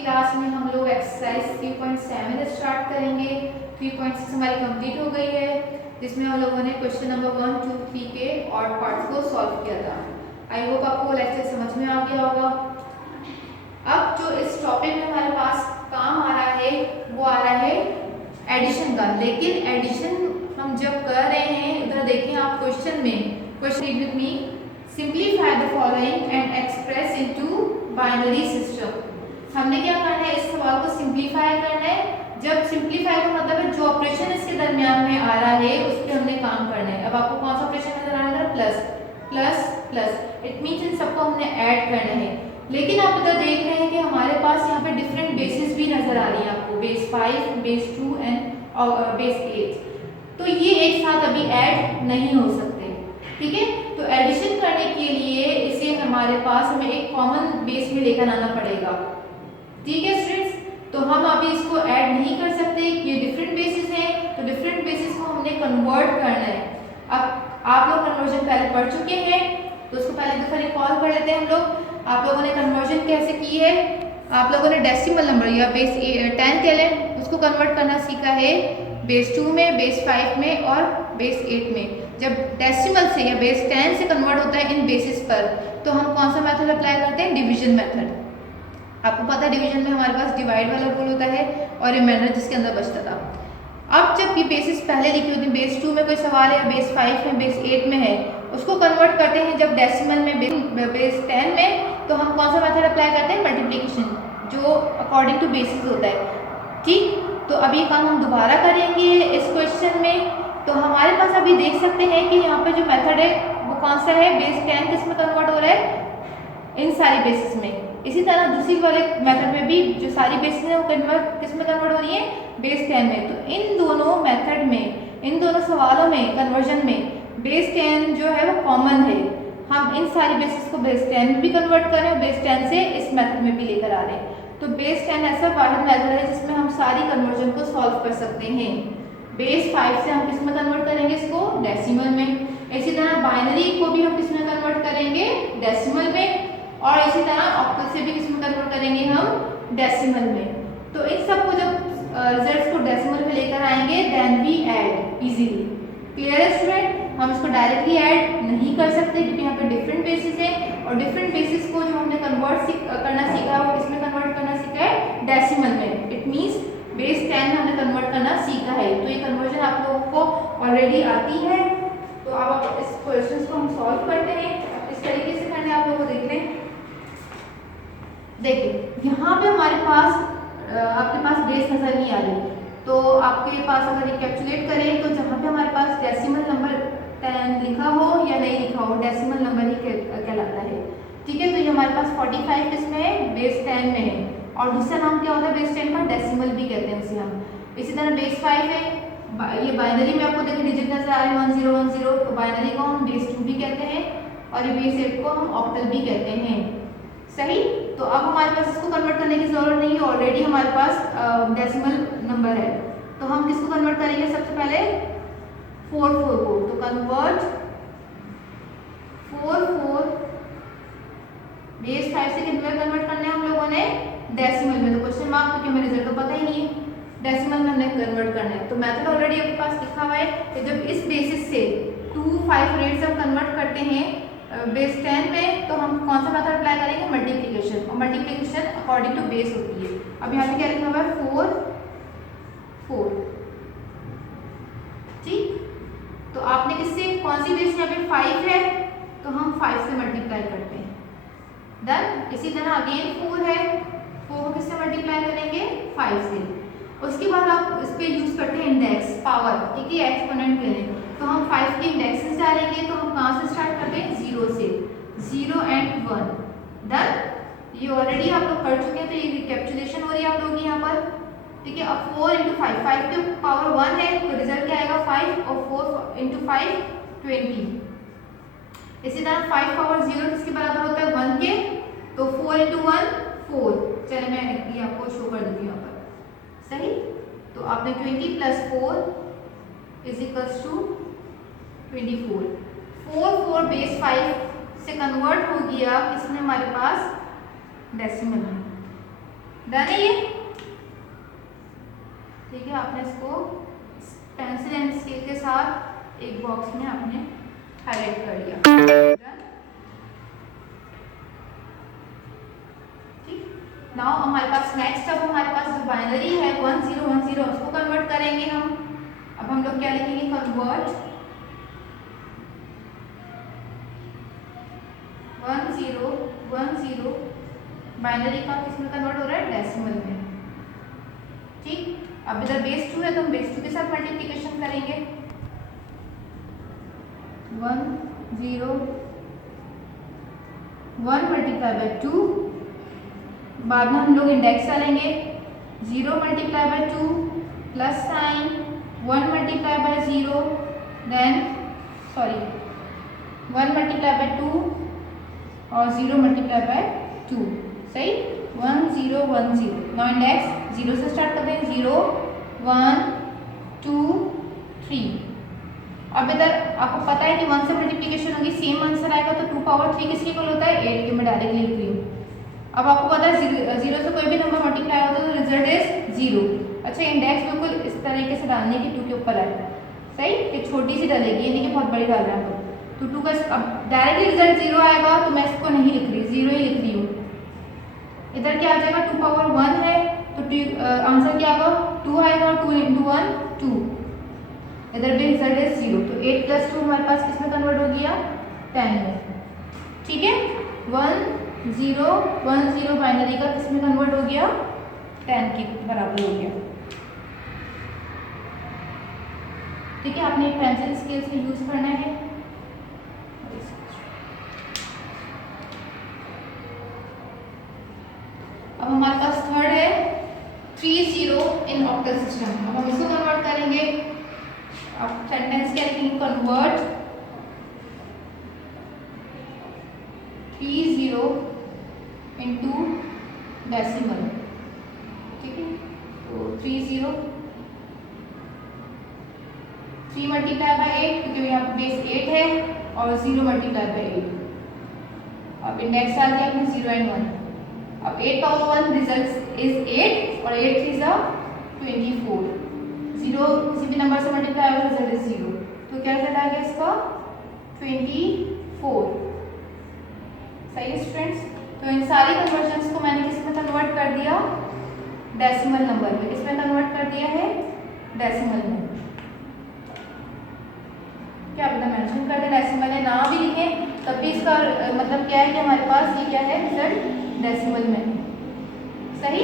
Class में हम लोग एक्सरसाइज 3.7 स्टार्ट करेंगे। 3.6 हमारी कंप्लीट हो गई है, जिसमें हम लोगों ने क्वेश्चन नंबर 1, 2, 3 के ऑड पार्ट्स को सॉल्व किया था। आई होप आपको लेक्चर समझ में आ गया होगा। अब जो इस टॉपिक में हमारे पास काम आ रहा है वो आ रहा है एडिशन का। लेकिन एडिशन हम जब कर रहे हैं, उधर देखें आप क्वेश्चन में, question read with me, simplify the following and express into binary system. हमने क्या करना है, इस सवाल को सिंप्लीफाई करना है। जब सिंप्लीफाई का मतलब है जो ऑपरेशन इसके दरमियान में आ रहा है उस पर हमने काम करना है। अब आपको कौन सा ऑपरेशन नजर आ रहा है? Plus plus plus, it means in सबको हमने ऐड करना है। लेकिन आप इधर देख रहे हैं कि हमारे पास यहाँ पे डिफरेंट बेसिस भी नजर आ रही है आपको, बेस 5, बेस 2 एंड बेस 8। तो ये एक साथ अभी ऐड नहीं हो सकते, ठीक है। तो एडिशन करने के लिए इसे हमारे पास हमें एक कॉमन बेस में लेकर आना पड़ेगा, ठीक है स्टूडेंट्स। तो हम अभी इसको ऐड नहीं कर सकते, ये डिफरेंट बेसिस हैं, तो डिफरेंट बेसिस को हमने कन्वर्ट करना है। अब आप लोग कन्वर्जन पहले पढ़ चुके हैं, तो उसको पहले दफा रिकॉल कर लेते हैं हम लोग। आप लोगों ने कन्वर्जन कैसे की है? आप लोगों ने डेसिमल नंबर या बेस 10 कह लें, उसको कन्वर्ट करना सीखा है बेस 2 में, बेस 5 में और बेस 8 में। जब डेसिमल से या बेस 10 से कन्वर्ट होता है इन बेसिस पर, तो हम कौन सा मेथड अप्लाई करते हैं? Division method. आपको पता है डिवीजन में हमारे पास डिवाइड वाला रूल होता है और रिमाइंडर जिसके अंदर बचता था। अब जब ये बेसिस पहले लिखी होती है, बेस 2 में कोई सवाल है या बेस 5 में, बेस 8 में है, उसको कन्वर्ट करते हैं जब डेसिमल में, बेस 10 में, तो हम कौन सा मेथड अप्लाई करते हैं? मल्टीप्लिकेशन, जो अकॉर्डिंग टू बेसिस होता है, ठीक। तो अब ये काम हम दोबारा करेंगे इस क्वेश्चन में। तो हमारे पास अभी देख सकते हैं कि यहाँ पे जो मेथड है वो कौन सा है? बेस 10 किस में कन्वर्ट हो रहा है? इन सारी बेसिस में। इसी तरह दूसरी वाले मेथड में भी जो सारी बेसिस है वो कन्वर्ट किस में कन्वर्ट हो रही है? बेस 10 में। तो इन दोनों मेथड में, इन दोनों सवालों में, कन्वर्जन में बेस 10 जो है वो कॉमन है। हम इन सारी बेसिस को बेस 10 में भी कन्वर्ट कर रहे हैं, बेस 10 से इस मेथड में भी लेकर आ रहे हैं। तो बेस 10 ऐसा वाहिद मेथड है जिसमें हम सारी कन्वर्जन को सॉल्व कर सकते हैं। बेस 5 से हम किस में कन्वर्ट करेंगे? इसको डेसिमल में। इसी तरह बाइनरी को भी हम किस में कन्वर्ट करेंगे? डेसिमल में। और इसी तरह ऑक्टल से भी किसमें कन्वर्ट करेंगे? हम डेसिमल में। तो इन सबको जब रिजल्ट्स को डेसिमल में लेकर आएंगे, then we add easily. Clear है स्टूडेंट? हम इसको डायरेक्टली ऐड नहीं कर सकते क्योंकि यहाँ पे डिफरेंट बेसिस है, और डिफरेंट बेसिस को जो हमने कन्वर्ट करना सीखा है वो किसमें कन्वर्ट करना सीखा है? डेसिमल में। इट मीन्स बेस 10 में हमने कन्वर्ट करना सीखा है। तो ये कन्वर्जन आप लोगों को ऑलरेडी आती है। तो अब आप इस क्वेश्चन को हम सॉल्व करते हैं। इस तरीके से करने आप लोगों को देख लें। देखिए यहाँ पे हमारे पास आपके पास बेस नजर नहीं आ रही, तो आपके पास अगर कैलकुलेट करें तो जहाँ पे हमारे पास डेसिमल नंबर 10 लिखा हो या नहीं लिखा हो, डेसिमल नंबर ही कहलाता है, ठीक है। तो ये हमारे पास 45 इसमें है, बेस 10 में है। और दूसरा नाम क्या होता है बेस 10 का? डेसिमल भी कहते हैं उसे हम। इसी तरह बेस 5 है, ये बाइनरी में आपको देखिए डिजिट नजर आ रहे हैं 1010, तो बाइनरी को हम बेस 2 भी कहते हैं और ये बेस 8 को हम ऑक्टल भी कहते हैं, सही। तो अब हमारे पास इसको कन्वर्ट करने की जरूरत नहीं है, ऑलरेडी हमारे पास डेसिमल नंबर है। तो हम किसको कन्वर्ट करेंगे? सबसे पहले 4 4 को। तो कन्वर्ट 4 4 बेस 5 से कितने में कन्वर्ट करने हैं हम लोगों ने? डेसिमल में। तो क्वेश्चन मार्क क्योंकि हमें रिजल्ट तो पता ही नहीं है, डेसिमल में हमने कन्वर्ट करना है। तो मेथड ऑलरेडी आपके पास लिखा हुआ है कि जब इस बेसिस से 2, 5 और 8 से हम कन्वर्ट करते हैं बेस 10 में, तो हम कौन सा मेथड अप्लाई करेंगे? मल्टीप्लिकेशन। और मल्टीप्लिकेशन अकॉर्डिंग टू बेस होती है। अब यहाँ पे क्या लिखा हुआ है? 4 4, ठीक। तो आपने किससे, कौन सी बेस? यहाँ पे 5 है, तो हम 5 से मल्टीप्लाई करते हैं, डन। इसी तरह अगेन 4 है, 4 को किससे मल्टीप्लाई करेंगे? 5 से। उसके बाद आप इस पे यूज करते हैं इंडेक्स, पावर, ठीक है, एक्सपोनेंट के लिए। तो हम 5 के इंडेक्सेस डालेंगे, तो हम कहाँ से स्टार्ट करते हैं? 0 से, 0 एंड 1, डन। ये ऑलरेडी आप लोग कर चुके हैं, तो ये रिकैप्चुलेशन हो रही है आप लोगों की यहाँ पर, ठीक है। अब 4 × 5, 5 के पावर 1 है, तो रिजल्ट क्या आएगा? 5, और 4 × 5 20। इसी तरह 5 पावर 0 किसके बराबर होता है? 1 के। तो 4 × 1 4। चलिए मैं ये आपको शो कर देती हूँ यहाँ पर, सही। तो आपने 20 + 4 = 24। 4 4 बेस 5 से कन्वर्ट हो गया किसमें? हमारे पास डेसिमल में, डन है ये? ठीक है, आपने इसको पेंसिल एंड स्केल के साथ एक बॉक्स में आपने हाईलाइट कर लिया। डन। ठीक, नाउ हमारे पास नेक्स्ट, अब हमारे पास जो बाइनरी है 1 0 1 0 उसको कन्वर्ट करेंगे हम। अब हम लोग क्या लिखेंगे? कन्वर्ट 1 0 1 0 बाइनरी का किसमें कन्वर्ट हो रहा है? डेसिमल में। ठीक, अब इधर बेस 2 है तो हम बेस 2 के साथ मल्टीप्लिकेशन करेंगे। 1 0 1 मल्टीप्लाई बाय 2, बाद में हम लोग इंडेक्स डालेंगे 0 multiply by 2 plus sign 1 multiply by 0, then 1 multiply by 2 और 0 मल्टीप्लाई बाय 2। सही, 1 0 1 0। नाउ इंडेक्स 0 से स्टार्ट करते हैं, 0 1 2 3। अब इधर आपको पता है कि 1 से मल्टीप्लिकेशन होगी, सेम आंसर आएगा, तो 2 पावर 3 किसके इक्वल होता है? 8 के। मैं डायरेक्टली लिख रही हूँ। अब आपको पता है 0 से कोई भी नंबर मल्टीप्लाई होता है तो रिजल्ट इज 0। अच्छा, इंडेक्स बिल्कुल इस तरीके से डालने की 2 के ऊपर आए। सही, एक छोटी सी डलेगी, यानी कि बहुत बड़ी डाल रहा है तो 2 का अब डायरेक्टली रिजल्ट 0 आएगा, तो मैं इसको नहीं लिख रही, 0 ही लिख रही हूँ। इधर क्या आ जाएगा? 2 पावर 1 है तो आंसर क्या आएगा? 2 आएगा, 2 इंटू 1 2। इधर भी रिजल्ट इज 0, तो 8 प्लस 2 हमारे पास किसमें कन्वर्ट हो गया? 10 में। ठीक है, 1 0 1 0 बाइनरी का किसमें कन्वर्ट हो गया? 10 के बराबर हो गया। ठीक है, आपने एक पेंसिल स्केल से यूज करना है। अब हमारे पास थर्ड है 3 0 इन ऑक्टल सिस्टम। अब हम इसको कन्वर्ट करेंगे। अब सेंटेंस क्या लिखेंगे? Convert 3 0 into decimal. ठीक है, तो 3 0 3 मल्टीप्लाई बाय 8, क्योंकि यहाँ पे बेस 8 है, और 0 मल्टीप्लाई बाय 8। अब इंडेक्स आ गया अपने 0 एंड 1। अब 8 पावर 1 रिजल्ट इज 8 और 8 3 जा 24। 0 किसी भी नंबर से मल्टीप्लाई होगा, रिजल्ट इज 0, तो क्या रिजल्ट आ गया इसका? 24। सही है स्टूडेंट्स? तो इन सारी कन्वर्जन्स को मैंने किस में कन्वर्ट कर दिया? डेसिमल नंबर में। किसमें कन्वर्ट कर दिया है? डेसिमल में। क्या पता मेंशन कर दे डेसिमल है, ना भी लिखें तब भी इसका मतलब क्या है कि हमारे पास ये क्या है? रिजल्ट डेसिमल में। सही,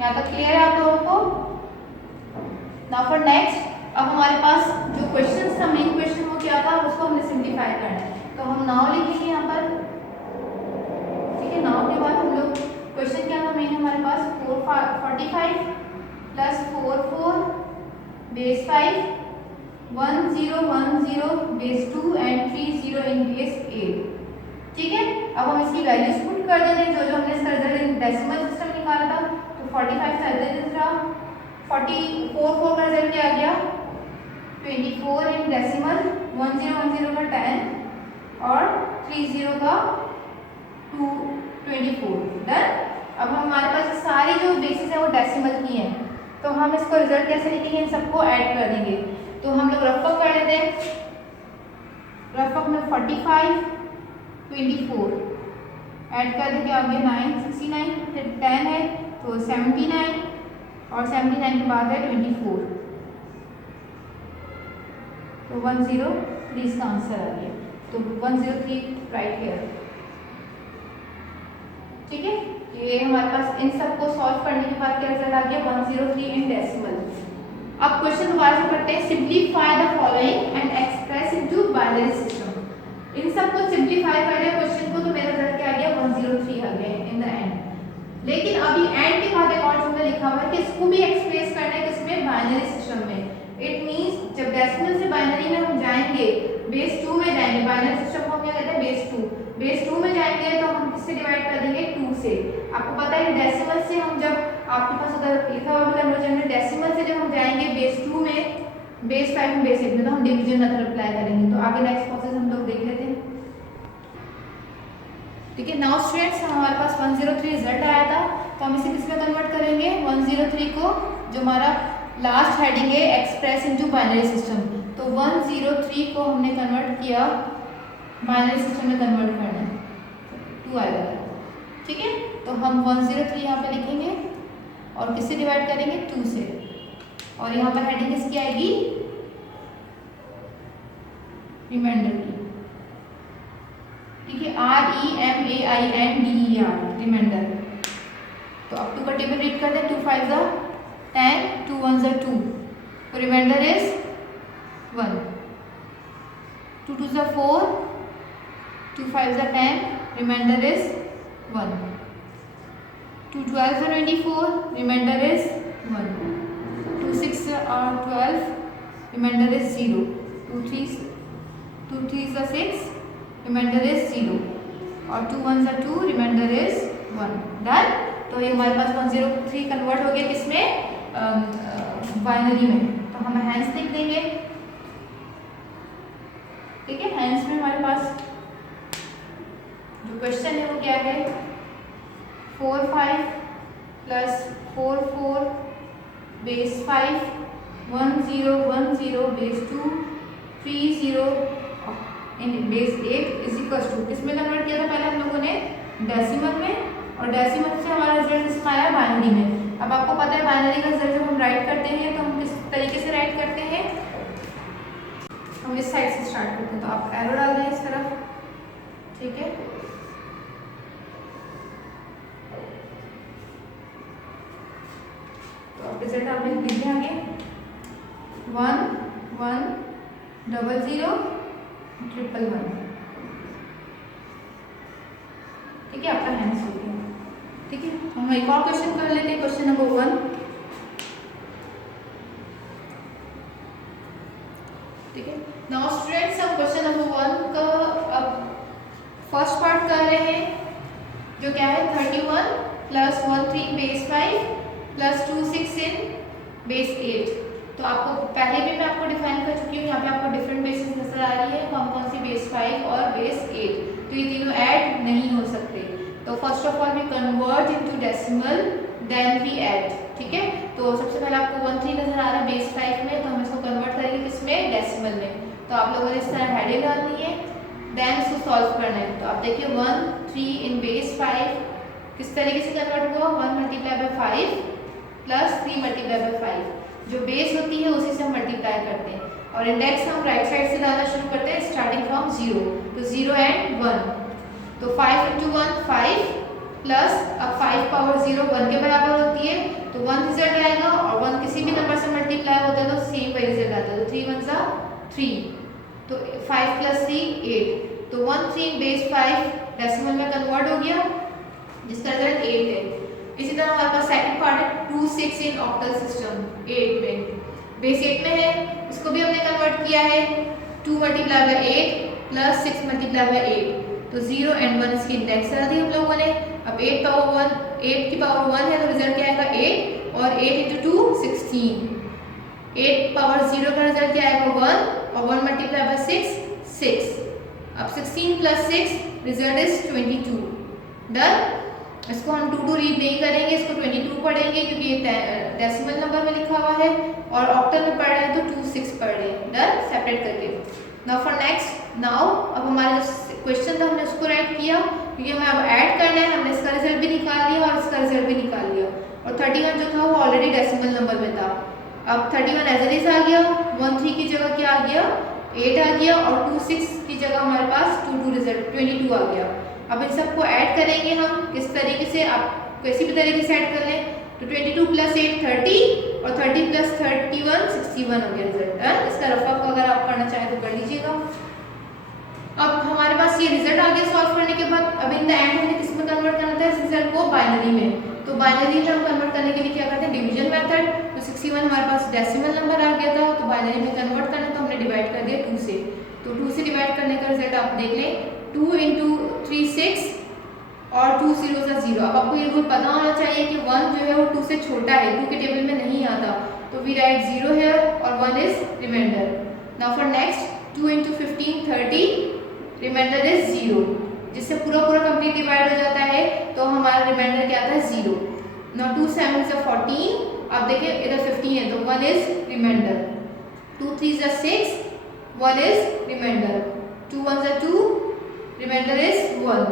यहाँ तक क्लियर है आप लोगों को? नाउ फॉर नेक्स्ट, अब हमारे पास जो क्वेश्चन था, मेन क्वेश्चन वो क्या था? उसको हमने सिंप्लीफाई करना है, तो हम नाउ लिखेंगे यहाँ पर। ठीक है, नाउ के बाद हम लोग क्वेश्चन क्या था मेन हमारे पास? 45 plus 4 4 base 5 1 0 1 0 base 2 and 3 0 in base 8। ठीक है, अब हम इसकी वैल्यूज पुट कर देते हैं, जो हमने इसका रिजल्ट इन डेसिमल सिस्टम निकाला था। तो 45 का रिजल्ट रहा, 4 का रिजल्ट क्या आ गया? 24 इन डेसिमल, 1 0 का 10 और 3 0 का 24। डन। अब हमारे पास सारी जो बेसिस है वो डेसिमल की हैं, तो हम इसको रिजल्ट कैसे लिखेंगे? इन सबको ऐड कर देंगे। तो हम लोग रफअप कर लेते हैं। रफअप में 45 24 ऐड कर दें, क्या आ गया? 9 69, फिर 10 है तो 79 और 79 के बाद है 24, तो 103 इसका आंसर आ गया। तो 103 राइट हियर। ठीक है, ये हमारे पास इन सबको सॉल्व करने के बाद क्या रिजल्ट आ गया? 103 इन डेसिमल। अब क्वेश्चन दोबारा से करते हैं। Simplify the following and express into binary system. इन सबको सिंप्लीफाई कर लिया क्वेश्चन को, तो मेरा रिजल्ट क्या आ गया? 103 आ गया इन द एंड। लेकिन अभी एंड के बाद एक और जुमला लिखा हुआ है कि इसको भी एक्सप्रेस करना है किसमें? बाइनरी सिस्टम में। इट मींस जब डेसिमल से बाइनरी में हम जाएंगे, बेस 2 में जाएंगे। बाइनरी सिस्टम को क्या कहते हैं? बेस 2। बेस 2 में जाएंगे तो हम किससे डिवाइड कर देंगे? 2 से। आपको पता है डेसिमल से हम जब आपके पास उधर लिखा हुआ कन्वर्जन में डेसिमल से जब हम जाएंगे बेस 2 में, बेस 5 में, बेस 8 में, तो हम डिवीजन मेथड अप्लाई करेंगे। तो आगे नेक्स्ट प्रोसेस हम लोग देख लेते हैं। ठीक है। नाउ स्टूडेंट्स हमारे पास 103 रिजल्ट आया था, तो हम इसे किस में कन्वर्ट करेंगे? 103 को, जो हमारा लास्ट हेडिंग है एक्सप्रेस इनटू बाइनरी सिस्टम, तो 103 को हमने कन्वर्ट किया बाइनरी सिस्टम में कन्वर्ट करना है, 2 आएगा। ठीक है, तो हम 103 यहाँ पे लिखेंगे और किससे डिवाइड करेंगे? 2 से, और यहाँ पर हेडिंग किसकी आएगी? रिमाइंडर की। ठीक है, REMAINDER, रिमाइंडर। तो अब 2 का टेबल रीड करते हैं। 2 5 10, 2 1 2, तो reminder is 1। 2 2 4, 2 5 10, reminder is 1। 2 12 24, reminder is 1। 2 6 12, reminder is 0। 2 3 6, reminder is 0, और 2 1 2, रिमाइंडर इज 1। डन। तो ये हमारे पास 103 कन्वर्ट हो गया किसमें? बाइनरी में। तो हम हैंस लिख देंगे। ठीक है, हैंस में हमारे पास जो क्वेश्चन है वो क्या है? 4 5 plus 4 4 base 5, 1 0 1 0 base 2, 3 0 in base 8 is equal to, किसमें कन्वर्ट किया था पहले हम लोगों ने? डेसिमल में, और डेसिमल से हमारा रिजल्ट इसमें आया बाइनरी में। अब आपको पता है बाइनरी का रिजल्ट जब हम राइट करते हैं तो हम किस तरीके से राइट करते हैं? हम इस साइड से स्टार्ट करते हैं, तो आप एरो डाल दें इस तरफ। ठीक है, तो अब रिजल्ट आप लिख दीजिए आगे। 1 1 0 0 1 1 1। ठीक है, आपका हैंस हो गया। ठीक है, हम एक और क्वेश्चन कर लेते हैं, क्वेश्चन नंबर 1। ठीक है, नाउ स्टूडेंट्स हम क्वेश्चन नंबर 1 का अब फर्स्ट पार्ट कर रहे हैं, जो क्या है? 31 प्लस 13 बेस 5 प्लस 2 6 इन बेस 8। तो आपको पहले भी मैं आपको डिफाइन कर चुकी हूँ, यहाँ पे आपको डिफरेंट बेसिस नजर आ रही है, कौन कौन सी? बेस 5 और बेस 8। तो ये तीनों ऐड नहीं हो सकते। तो first of all we convert into decimal, then we add. ठीक है, तो सबसे पहले आपको 13 नजर आ रहा है बेस 5 में, तो हम इसको कन्वर्ट करेंगे किसमें? डेसिमल में। तो आप लोगों ने इस तरह हेडिंग डालनी है, देन इसको सॉल्व करना है। तो आप देखिए 1 3 इन बेस 5 किस तरीके से कन्वर्ट हुआ? 1 multiply bye 5 plus 3 multiply by 5, जो बेस होती है उसी से हम मल्टीप्लाई करते हैं, और इंडेक्स हम राइट साइड से डालना शुरू करते हैं स्टार्टिंग फ्रॉम 0। तो 0 एंड 1, तो 5 इंटू 1 5 प्लस, अब 5 पावर 0 1 के बराबर होती है, तो 1 रिजल्ट आएगा, और 1 किसी भी नंबर से मल्टीप्लाई होता है तो सेम वही रिजल्ट आता है। तो 3 1 जा 3, तो 5 प्लस 3 8, तो 1 3 बेस 5 डेसिमल में कन्वर्ट हो गया, जिसका रिजल्ट 8 है। इसी तरह हमारे पास सेकंड पार्ट है 2 6 इन ऑक्टल सिस्टम 8 में, बेस 8 में है, इसको भी हमने कन्वर्ट किया है 2 multiply by 8 plus 6 multiply by 8, तो 0 एंड 1 इसकी इंडेक्स डाल दी हम लोगों ने। अब 8 पावर 1, 8 की पावर 1 है, तो रिजल्ट क्या आएगा? 8, और 8 इंटू 2 16। 8 पावर 0 का रिजल्ट क्या आएगा? 1, और 1 मल्टीप्लाई बाय 6 6। अब 16 प्लस 6 रिजल्ट इज 22। डन। इसको हम 2 2 रीड नहीं करेंगे, इसको 22 पढ़ेंगे, क्योंकि ये डेसिमल नंबर में लिखा हुआ है, और ऑक्टल में पढ़ रहे हैं तो 2 6 पढ़ रहे हैं। डन, सेपरेट करके। नाउ फॉर नेक्स्ट, नाउ अब हमारा जो क्वेश्चन था हमने उसको राइट किया, क्योंकि हमें अब ऐड करना है। हमने इसका रिजल्ट भी निकाल लिया और इसका रिजल्ट भी निकाल लिया, और 31 जो था वो ऑलरेडी डेसिमल नंबर में था। अब 31 एज इट इज आ गया, 1 3 की जगह क्या आ गया? 8 आ गया, और 2 6 की जगह हमारे पास 2 2 रिजल्ट 22 आ गया। अब इन सबको ऐड करेंगे हम किस तरीके से? आप किसी भी तरीके से ऐड कर लें, तो 22 प्लस 8 30, और 30 प्लस 31 61 हो गया रिजल्ट। इसका रफ अप अगर आप करना चाहें तो कर लीजिएगा। अब हमारे पास ये रिजल्ट आ गया सॉल्व करने के बाद। अब इन द एंड हमें किस में कन्वर्ट करना था? इस रिजल्ट को बाइनरी में। तो बाइनरी में हम कन्वर्ट करने के लिए क्या करते हैं? Division method. तो 61 हमारे पास डेसिमल नंबर आ गया था, तो बाइनरी में कन्वर्ट करना, तो हमने डिवाइड कर दिया 2 से। तो 2 से डिवाइड करने का रिजल्ट आप देख लें, 2 इंटू 3 6, और 2 0 सा 0। अब आपको ये रूल पता होना चाहिए कि 1 जो है वो 2 से छोटा है, 2 के टेबल में नहीं आता, तो वी राइट 0 हियर, और 1 is reminder. Now for next, 2 into 15 30, reminder is 0, इससे पूरा पूरा कंप्लीट डिवाइड हो जाता है तो हमारा रिमाइंडर क्या आता है 0। नाउ 2 7 इज 14, अब देखिए इधर 15 है तो 1 is remainder, 2 3 is 6, 1 is remainder, 2 1 is 2, remainder is 1।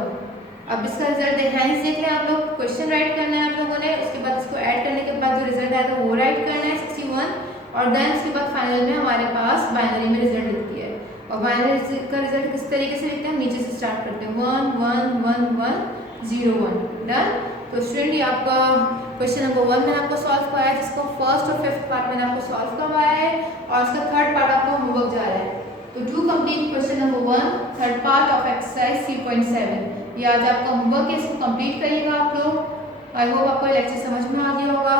अब इसका रिजल्ट देख लें आप लोग, क्वेश्चन राइट करना है आप लोगों ने, उसके बाद इसको ऐड करने के बाद जो रिजल्ट आया था वो राइट करना है 61, और देन उसके बाद फाइनल में हमारे पास बाइनरी में रिजल्ट लिखती है। और बाइनरी का रिजल्ट किस तरीके से लिखते हैं, नीचे से स्टार्ट करते हैं 1 1 1 1 0 1, डन। तो स्टूडेंट ये आपका क्वेश्चन नंबर 1 मैंने आपको सॉल्व कराया, जिसको फर्स्ट और फिफ्थ पार्ट मैंने आपको सॉल्व करवाया है, और उसका थर्ड पार्ट आपको होमवर्क जा रहा है। तो do complete question number 1 third part of exercise 3.7। ये आज आपका होमवर्क है, इसको कंप्लीट करिएगा आप लोग। आई होप आपको लेक्चर समझ में आ गया होगा।